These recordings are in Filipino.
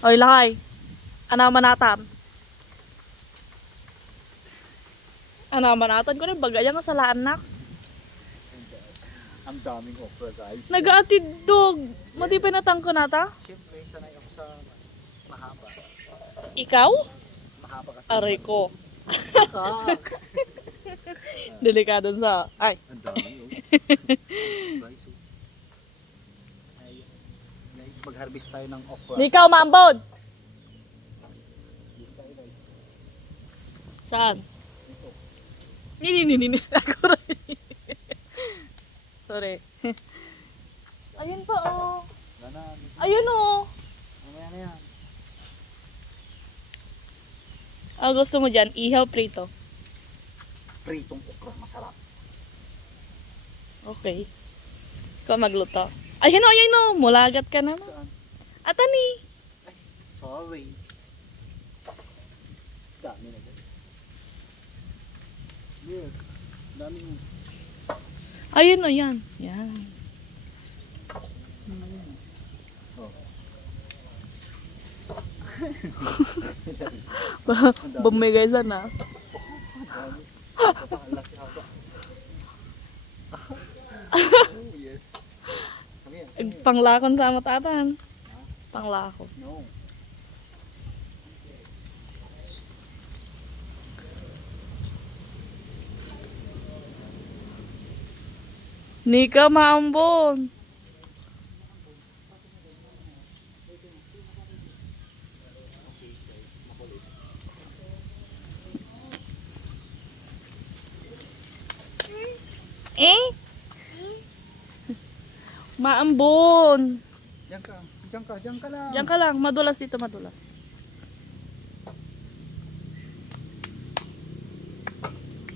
Oy, lakay. Ano manatan? Ano manatan ko rin bagay nga sa laanak. Ang daming okra guys. Nagaatid dog. Matipay na tangko nata? Siyempre, sanay ako sa mahaba. Ikaw? Mahaba kasi. Aray ko. Kak. Delikado sa... Ay. Ang dami oh. Guys, oh. Ay, guys, mag-harvest tayo ng okra. Di ka umambod. Dito tayo guys. Saan? Nini. Ako rin. Sorry. Ayun pa oh. Gana. Ayun oh. Mamaya na yan. Ang gusto mo dyan, ihaw prito. Pritong okra, masarap. Okay. Ikaw magluto. Ayun oh. Mulagat ka naman. Saan? Atani. Ay, sorry. Dami na guys. Yeah. Dami mo. Ayun oh, yan. Yan. Oh. Bumigay sana. Laki haba. Oh, yes. Kami yan. Panglakon sa matatan. Panglako. No. Nika maambon. Eh? Maambon. Diyan ka. Diyan ka lang. Diyan ka lang. Madulas dito, madulas.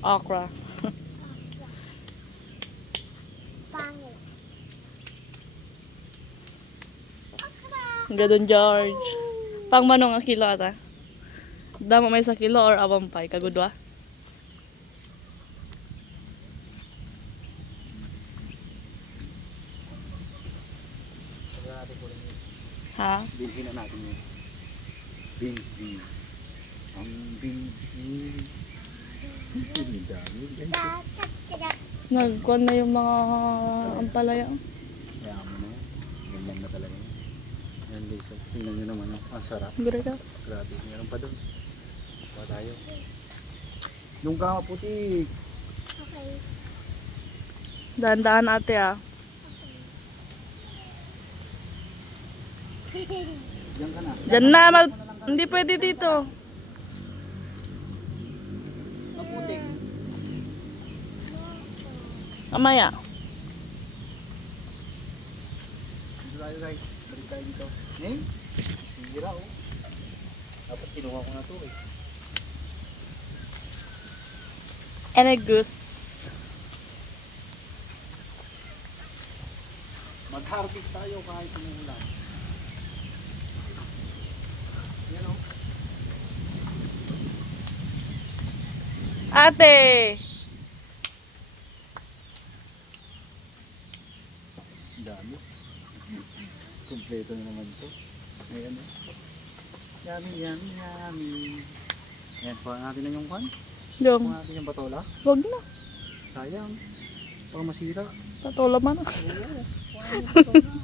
Okra. Gadon George. Pang manong ang kilo ata. Damo may sa kilo or awampay. Kagudwa. Sabihan natin po rin yun. Ha? Bilhin na natin yun. Bing. Ang bing. Ang dami. Nagkuhan na yung mga ampalaya. Kaya mo na yan. Ganyan na talaga yan. Yan guys. So, tingnan nyo naman. Oh. Ang sarap. Gura ka. Grabe. Meron pa doon. Kuha tayo. Yung kama puti. Okay. Daan-daan ate ah. Diyan ka na. Diyan na. Hindi pwede dito. Maputi. Amaya. Dito tayo guys. Balik tayo dito. Eh? Sira oh. Dapat kinuha ko na to eh. And a goose. Mag-harvest tayo kahit umuulan. Yan oh. Ate. Dami. Kompleto na naman to. Ayan oh. Yummy. Ayan, kuha natin na yung kwan. Yung. Kuha natin yung batola. Wag na. Sayang. Baka masira. Tatola man. Oo. Kuha natin yung batola.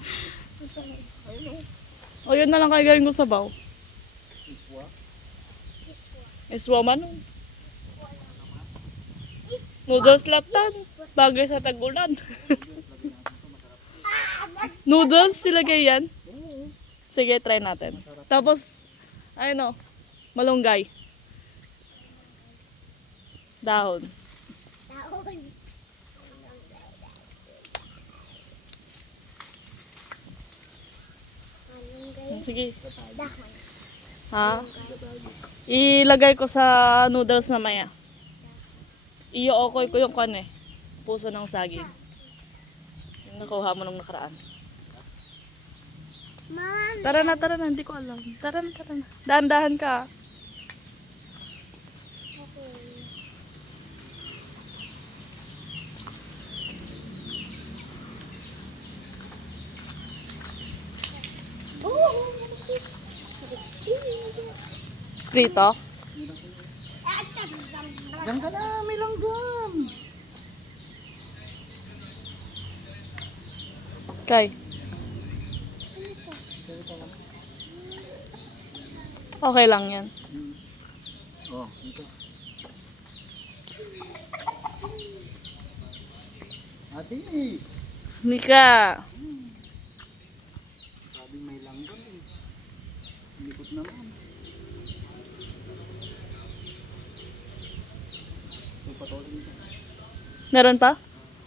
Ayun oh. O yun na lang kayo gawin ko sa baw. Iswa. Iswa man. Oh. Noodles latan. Bagay sa tagulan. Noodles silagay yan. Sige, try natin. Tapos, ayun o, malunggay. Dahon. Sige. Ha? Ilagay ko sa noodles mamaya. Iyo-okoy ko yung kan eh. Puso ng saging. Yung nakuha mo nung nakaraan. Mom. Tara na. Hindi ko alam. Tara na. Dahan-dahan ka. Okay. Prito? Diyan ka na, may langgam. Kay. Okay lang yan. Oh, dito. Ate, Nika. sabi may langgam eh. Likot naman. So, patuloy nito. Meron pa?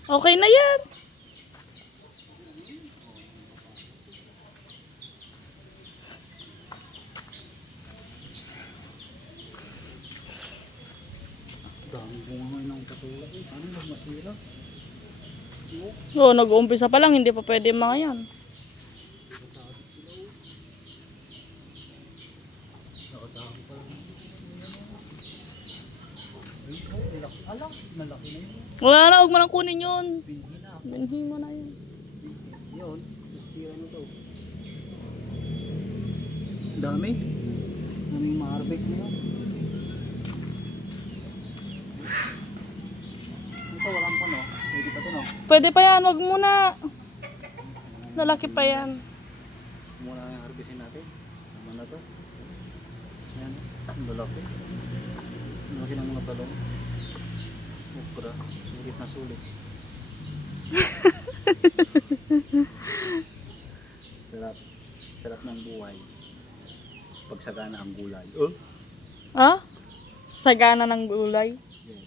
Okay na yan. Dami bunga ngayon ng katulad eh. Ano mas masira? Oo, nag-uumpisa pa lang. Hindi pa pwede yung mga yan. Nakadami pa lang. Ay, oh, malaki. Ala, malaki na yun. Wala na, huwag mo nang kunin yun. Pingi na. Binhi mo na yun. Yun, sira na to. Dami. Daming ma-harvest na yun. Ito, walang pa no? Pwede pa to no? Pwede pa yan, huwag muna. Lalaki pa yan. Muna na yung harvestin natin. Tama na to. Ayan, ang lalaki. Ang laki ng mga talong. Okra, sulit na sulit. Sarap. Sarap ng buhay. Pagsagana ang gulay. Oh? Ha? Sagana ng gulay. Yes.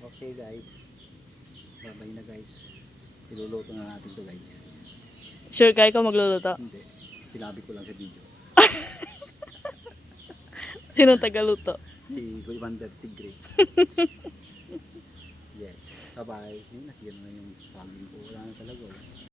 Okay guys. Babay na guys. Iluluto na natin to guys. Sure kayo ko magluluto. Hindi. Sinabi ko lang sa video. Sino tagaluto? Si Kuya Vander Tigre. Yes. Bye bye. Nasira na yung family ko. Wala na talaga.